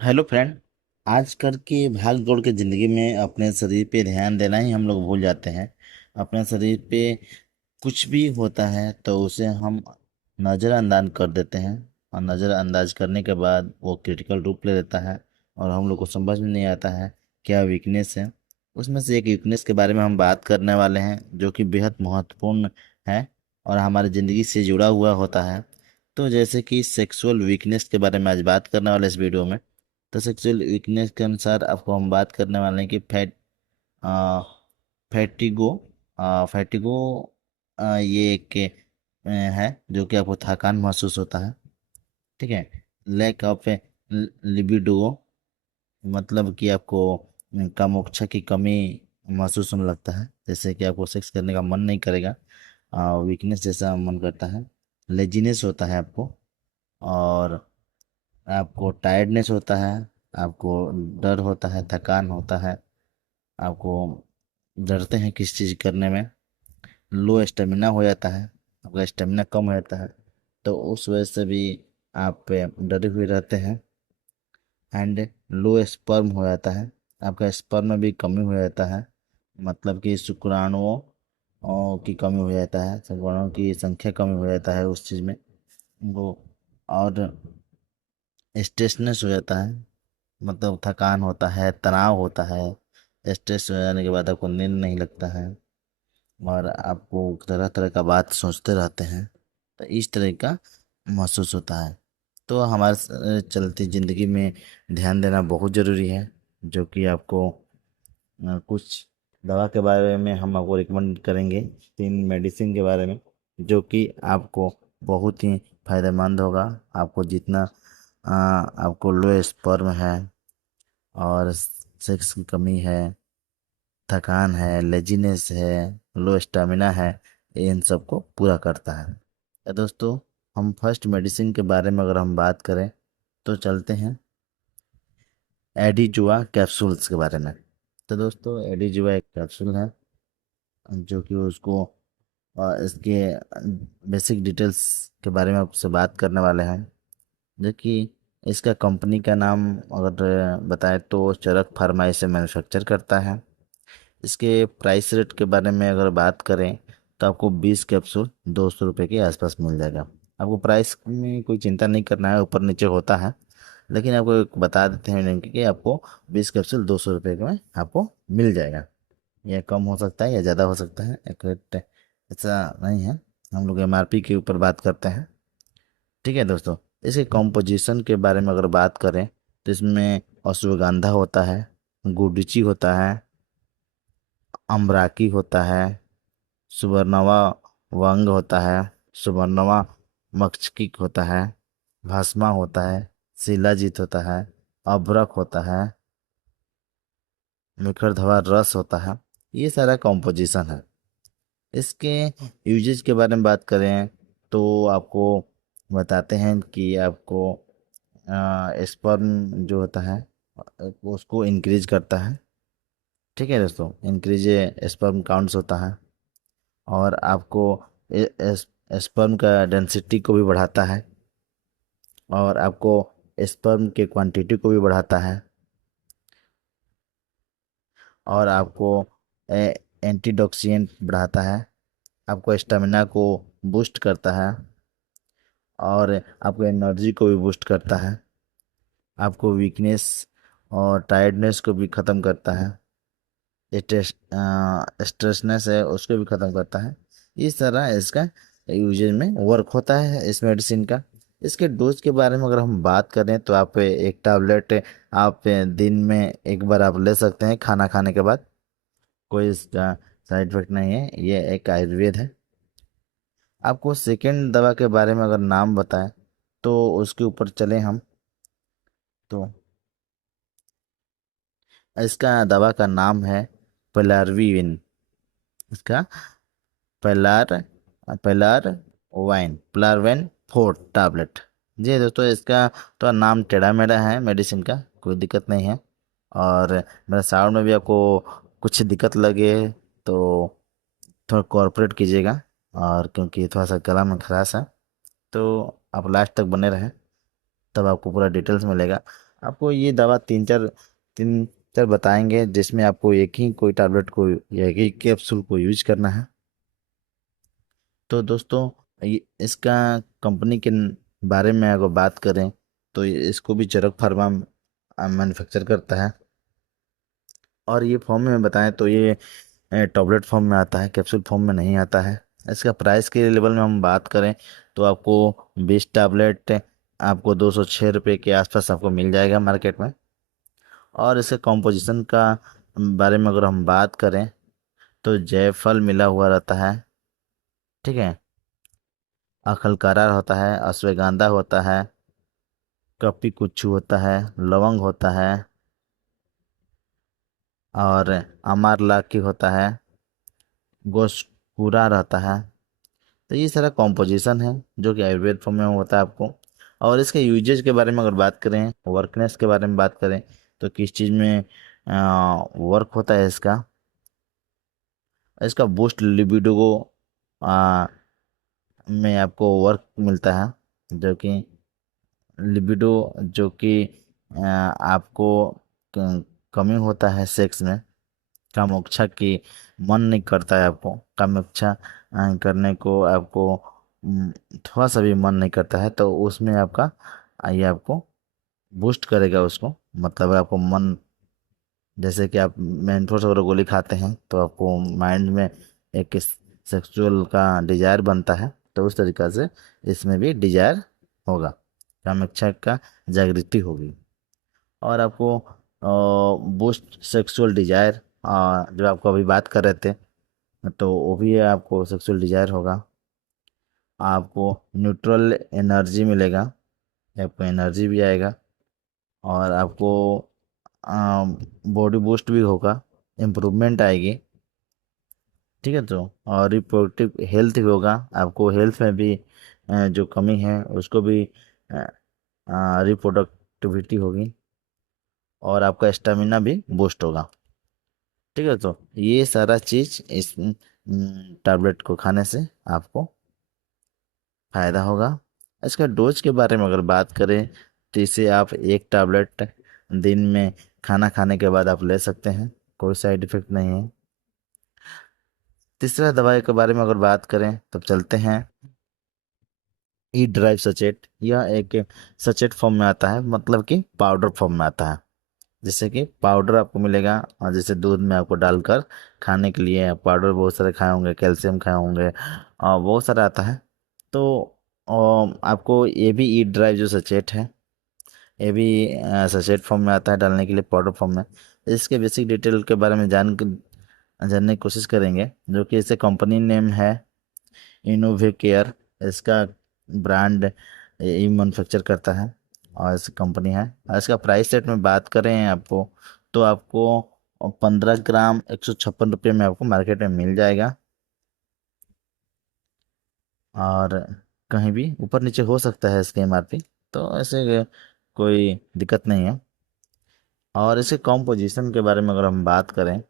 Hello friend. आजकल की भाग दौड़ के ज़िंदगी में अपने शरीर पे ध्यान देना ही हम लोग भूल जाते हैं। अपने शरीर पे कुछ भी होता है तो उसे हम नज़रअंदाज कर देते हैं, और नज़रअंदाज करने के बाद वो क्रिटिकल रूप ले लेता है और हम लोग को समझ में नहीं आता है क्या वीकनेस है। उसमें से एक वीकनेस के बारे में हम बात करने वाले हैं जो कि बेहद महत्वपूर्ण है और हमारी ज़िंदगी से जुड़ा हुआ होता है। तो जैसे कि सेक्सुअल वीकनेस के बारे में आज बात करने वाले इस वीडियो में। तो सेक्सुअल वीकनेस के अनुसार आपको हम बात करने वाले हैं कि आ, फैटिगो फैटिगो ये एक है जो कि आपको थकान महसूस होता है। ठीक है। लैक ऑफ लिबिडो, मतलब कि आपको कामोच्छा की कमी महसूस होने लगता है, जैसे कि आपको सेक्स करने का मन नहीं करेगा। वीकनेस जैसा मन करता है। लेजीनेस होता है आपको, और आपको टायर्डनेस होता है, आपको डर होता है, थकान होता है, आपको डरते हैं किस चीज़ करने में। लो स्टेमिना हो जाता है, आपका स्टेमिना कम हो जाता है, तो उस वजह से भी आप डरे हुए रहते हैं। एंड लो स्पर्म हो जाता है, आपका स्पर्म में भी कमी हो जाता है, मतलब कि शुक्राणुओं की कमी हो जाता है, शुक्राणुओं की संख्या कमी हो जाता है उस चीज़ में वो। और स्ट्रेसनेस हो जाता है, मतलब थकान होता है, तनाव होता है। स्ट्रेस हो जाने के बाद आपको नींद नहीं लगता है और आपको तरह तरह का बात सोचते रहते हैं, तो इस तरह का महसूस होता है। तो हमारे चलती ज़िंदगी में ध्यान देना बहुत ज़रूरी है, जो कि आपको कुछ दवा के बारे में हम आपको रिकमेंड करेंगे, 3 मेडिसिन के बारे में, जो कि आपको बहुत ही फायदेमंद होगा। आपको जितना आपको लो स्पर्म है और सेक्स की कमी है, थकान है, लेजीनेस है, लो स्टेमिना है, इन सबको पूरा करता है। तो दोस्तों, हम फर्स्ट मेडिसिन के बारे में अगर हम बात करें तो चलते हैं एडिजुआ कैप्सूल्स के बारे में। तो दोस्तों, एडिजुआ एक कैप्सूल है जो कि उसको इसके बेसिक डिटेल्स के बारे में आपसे बात करने वाले हैं। जो कि इसका कंपनी का नाम अगर बताएं तो चरक फार्मा इसे मैन्युफैक्चर करता है। इसके प्राइस रेट के बारे में अगर बात करें तो आपको 20 कैप्सूल 200 रुपये के आसपास मिल जाएगा। आपको प्राइस में कोई चिंता नहीं करना है, ऊपर नीचे होता है, लेकिन आपको एक बता देते हैं लिंक कि आपको 20 कैप्सूल 200 रुपये में आपको मिल जाएगा। यह कम हो सकता है या ज़्यादा हो सकता है, एक रेट ऐसा नहीं है। हम लोग एमआरपी के ऊपर बात करते हैं। ठीक है दोस्तों, इसके कॉम्पोजिशन के बारे में अगर बात करें तो इसमें अश्वगंधा होता है, गुडुचि होता है, अमराकी होता है, सुबरनवा वंग होता है, सुबरनवा मक्षकिक होता है, भस्मा होता है, शिलाजीत होता है, अभ्रक होता है, मुखरधवा रस होता है। ये सारा कॉम्पोजिशन है। इसके यूजेज के बारे में बात करें तो आपको बताते हैं कि आपको स्पर्म जो होता है उसको इंक्रीज करता है। ठीक है दोस्तों, इंक्रीज स्पर्म काउंट्स होता है, और आपको स्पर्म का डेंसिटी को भी बढ़ाता है, और आपको स्पर्म के क्वांटिटी को भी बढ़ाता है, और आपको एंटीडॉक्सिएंट बढ़ाता है, आपको स्टेमिना को बूस्ट करता है, और आपको एनर्जी को भी बूस्ट करता है, आपको वीकनेस और टायर्डनेस को भी ख़त्म करता है, स्ट्रेस स्ट्रेसनेस है उसको भी ख़त्म करता है। इस तरह इसका यूजेज में वर्क होता है इस मेडिसिन का। इसके डोज के बारे में अगर हम बात करें तो आप एक टैबलेट आप दिन में एक बार आप ले सकते हैं खाना खाने के बाद। कोई इसका साइड इफेक्ट नहीं है, ये एक आयुर्वेद है। आपको सेकेंड दवा के बारे में अगर नाम बताएं तो उसके ऊपर चलें हम, तो इसका दवा का नाम है पेलारवीन। इसका पेलार पेलार वाइन प्लारवेन 4 टैबलेट। जी दोस्तों, इसका थोड़ा नाम टेढ़ा मेढ़ा है मेडिसिन का, कोई दिक्कत नहीं है। और मेरा साउंड में भी आपको कुछ दिक्कत लगे तो थोड़ा कॉर्पोरेट कीजिएगा, और क्योंकि थोड़ा सा गला में खराश है, तो आप लास्ट तक बने रहें, तब आपको पूरा डिटेल्स मिलेगा। आपको ये दवा तीन चार बताएंगे, जिसमें आपको एक ही कोई टैबलेट को या एक ही कैप्सूल को यूज करना है। तो दोस्तों, इसका कंपनी के बारे में अगर बात करें तो इसको भी चरक फार्मा मैन्युफैक्चर करता है। और ये फॉर्म में बताएं तो ये टॉबलेट फॉर्म में आता है, कैप्सूल फॉर्म में नहीं आता है। इसका प्राइस के लेवल में हम बात करें तो आपको 20 टैबलेट आपको 206 रुपये के आसपास आपको मिल जाएगा मार्केट में। और इसके कॉम्पोजिशन का बारे में अगर हम बात करें तो जायफल मिला हुआ रहता है, ठीक है, अखलकारा होता है, अश्वगंधा होता है, कपी कुच्चू होता है, लवंग होता है, और अमारलाकी होता है, गोश्कुरा रहता है। तो ये सारा कॉम्पोजिशन है जो कि आयुर्वेद फॉर्म में होता है आपको। और इसके यूजेज के बारे में अगर बात करें, वर्कनेस के बारे में बात करें, तो किस चीज़ में वर्क होता है इसका। इसका बूस्ट लिबिडो को में आपको वर्क मिलता है, जो कि लिबिडो, जो कि आपको कमी होता है सेक्स में, कामोच्छा की मन नहीं करता है आपको, कामोच्छा करने को आपको थोड़ा सा भी मन नहीं करता है, तो उसमें आपका ये आपको बूस्ट करेगा उसको। मतलब आपको मन, जैसे कि आप मेंथोस वगैरह गोली खाते हैं तो आपको माइंड में एक सेक्सुअल का डिजायर बनता है, तो उस तरीक़ा से इसमें भी डिजायर होगा, कामोच्छा का जागृति होगी। और आपको बूस्ट सेक्सुअल डिजायर, जो आपको अभी बात कर रहे थे, तो वो भी आपको सेक्सुअल डिजायर होगा। आपको न्यूट्रल एनर्जी मिलेगा, आपको एनर्जी भी आएगा। और आपको बॉडी बूस्ट भी होगा, इम्प्रूवमेंट आएगी, ठीक है। तो और रिप्रोडक्टिव हेल्थ भी होगा, आपको हेल्थ में भी जो कमी है उसको भी रिप्रोडक्टिविटी होगी, और आपका स्टेमिना भी बूस्ट होगा, ठीक है। तो ये सारा चीज़ इस टैबलेट को खाने से आपको फायदा होगा। इसका डोज के बारे में अगर बात करें तो इसे आप एक टैबलेट दिन में खाना खाने के बाद आप ले सकते हैं, कोई साइड इफेक्ट नहीं है। तीसरा दवाई के बारे में अगर बात करें तब चलते हैं ई ड्राइव सचेट। यह एक सचेट फॉर्म में आता है, मतलब कि पाउडर फॉर्म में आता है। जैसे कि पाउडर आपको मिलेगा, और जैसे दूध में आपको डालकर खाने के लिए आप पाउडर बहुत सारे खाए होंगे, कैल्शियम खाए होंगे, और बहुत सारा आता है। तो आपको ये भी ई ड्राइव जो सचेट है, ये भी सचेट फॉर्म में आता है, डालने के लिए पाउडर फॉर्म में। इसके बेसिक डिटेल के बारे में जानने की कोशिश करेंगे, जो कि इसे कंपनी नेम है इनोवेकेयर। इसका ब्रांड यही मैन्युफैक्चर करता है, और इसकी कंपनी है। और इसका प्राइस सेट में बात करें आपको, तो आपको 15 ग्राम 156 रुपये में आपको मार्केट में मिल जाएगा। और कहीं भी ऊपर नीचे हो सकता है इसकी एमआरपी, तो ऐसे कोई दिक्कत नहीं है। और इसके कॉम्पोजिशन के बारे में अगर हम बात करें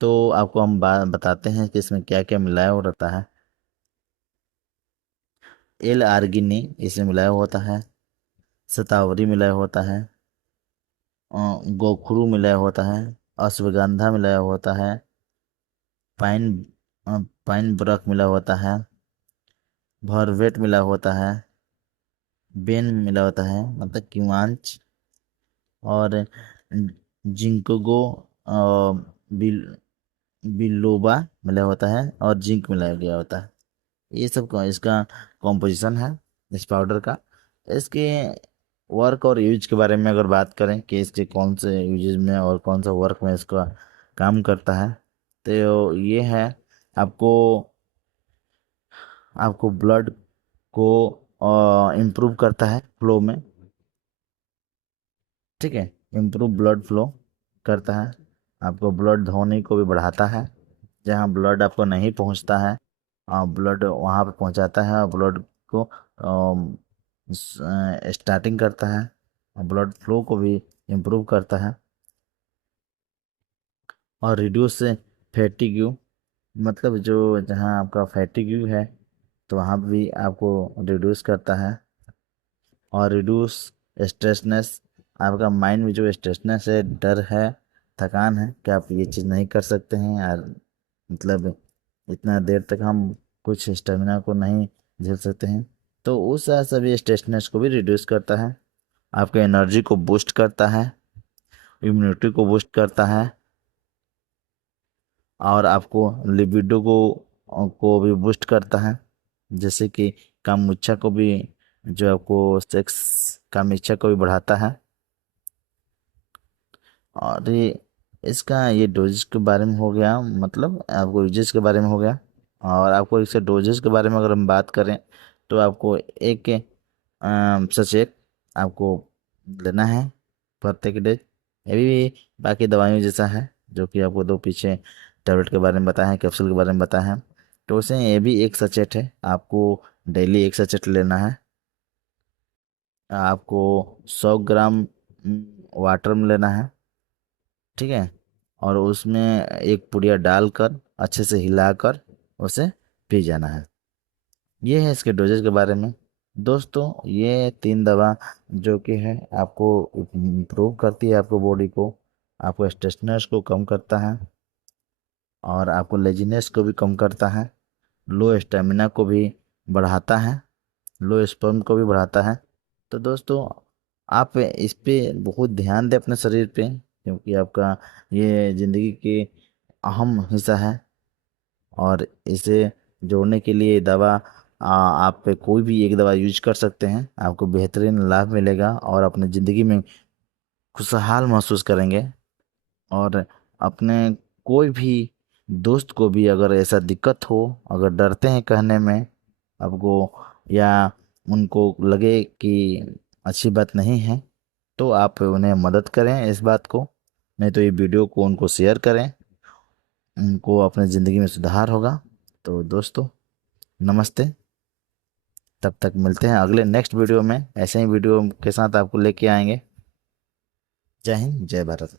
तो आपको हम बताते हैं कि इसमें क्या क्या मिलाया हुआ रहता है। एल आर्गिनी इसमें मिलाया हुआ होता है, शतावरी मिलाया होता है, गोखरू मिलाया होता है, अश्वगंधा मिलाया होता है, पाइन पाइन बरक मिला होता है, भरवेट मिला होता है, बेन मिला होता है, मतलब किवांच, और जिंकोगो बिल बिलोबा मिला होता है, और जिंक मिलाया गया होता है। ये सब का इसका कॉम्पोजिशन है इस पाउडर का। इसके वर्क और यूज के बारे में अगर बात करें कि इसके कौन से यूजेज में और कौन सा वर्क में इसका काम करता है, तो ये है, आपको आपको ब्लड को इम्प्रूव करता है फ्लो में, ठीक है, इम्प्रूव ब्लड फ्लो करता है। आपको ब्लड धोने को भी बढ़ाता है, जहाँ ब्लड आपको नहीं पहुँचता है ब्लड वहाँ पे पहुँचाता है, और ब्लड को स्टार्टिंग करता है, और ब्लड फ्लो को भी इम्प्रूव करता है। और रिड्यूस फैटिग्यू, मतलब जो जहाँ आपका फैटिग्यू है तो वहाँ भी आपको रिड्यूस करता है। और रिड्यूस स्ट्रेसनेस, आपका माइंड में जो स्ट्रेसनेस है, डर है, थकान है कि आप ये चीज़ नहीं कर सकते हैं यार, मतलब इतना देर तक हम कुछ स्टेमिना को नहीं झेल सकते हैं, तो उस सभी स्ट्रेसनेस को भी रिड्यूस करता है, आपके एनर्जी को बूस्ट करता है, इम्यूनिटी को बूस्ट करता है, और आपको लिबिडो को भी बूस्ट करता है, जैसे कि काम इच्छा को भी, जो आपको सेक्स काम इच्छा को भी बढ़ाता है। और ये डोजेस के बारे में हो गया, मतलब आपको यूजेस के बारे में हो गया। और आपको इसके डोजेस के बारे में अगर हम बात करें तो आपको एक सचेत आपको लेना है प्रत्येक डे। ये भी बाकी दवाइयों जैसा है, जो कि आपको दो पीछे टैबलेट के बारे में बताया है, कैप्सूल के बारे में बताया है, तो उसे ये भी एक सचेत है, आपको डेली एक सचेत लेना है। आपको 100 ग्राम वाटर में लेना है, ठीक है, और उसमें एक पुड़िया डालकर अच्छे से हिलाकर उसे पी जाना है। ये है इसके डोजेज के बारे में। दोस्तों, ये 3 दवा जो कि है आपको इम्प्रूव करती है आपको बॉडी को, आपको स्ट्रेसनेस को कम करता है, और आपको लेजीनेस को भी कम करता है, लो स्टेमिना को भी बढ़ाता है, लो स्पर्म को भी बढ़ाता है। तो दोस्तों, आप इस पे बहुत ध्यान दें अपने शरीर पे, क्योंकि आपका ये ज़िंदगी के अहम हिस्सा है। और इसे जोड़ने के लिए दवा आप पे कोई भी एक दवा यूज कर सकते हैं, आपको बेहतरीन लाभ मिलेगा और अपने ज़िंदगी में खुशहाल महसूस करेंगे। और अपने कोई भी दोस्त को भी अगर ऐसा दिक्कत हो, अगर डरते हैं कहने में आपको, या उनको लगे कि अच्छी बात नहीं है, तो आप उन्हें मदद करें इस बात को, नहीं तो ये वीडियो को उनको शेयर करें, उनको अपने ज़िंदगी में सुधार होगा। तो दोस्तों, नमस्ते। तब तक मिलते हैं अगले नेक्स्ट वीडियो में, ऐसे ही वीडियो के साथ आपको लेके आएंगे। जय हिंद, जय भारत।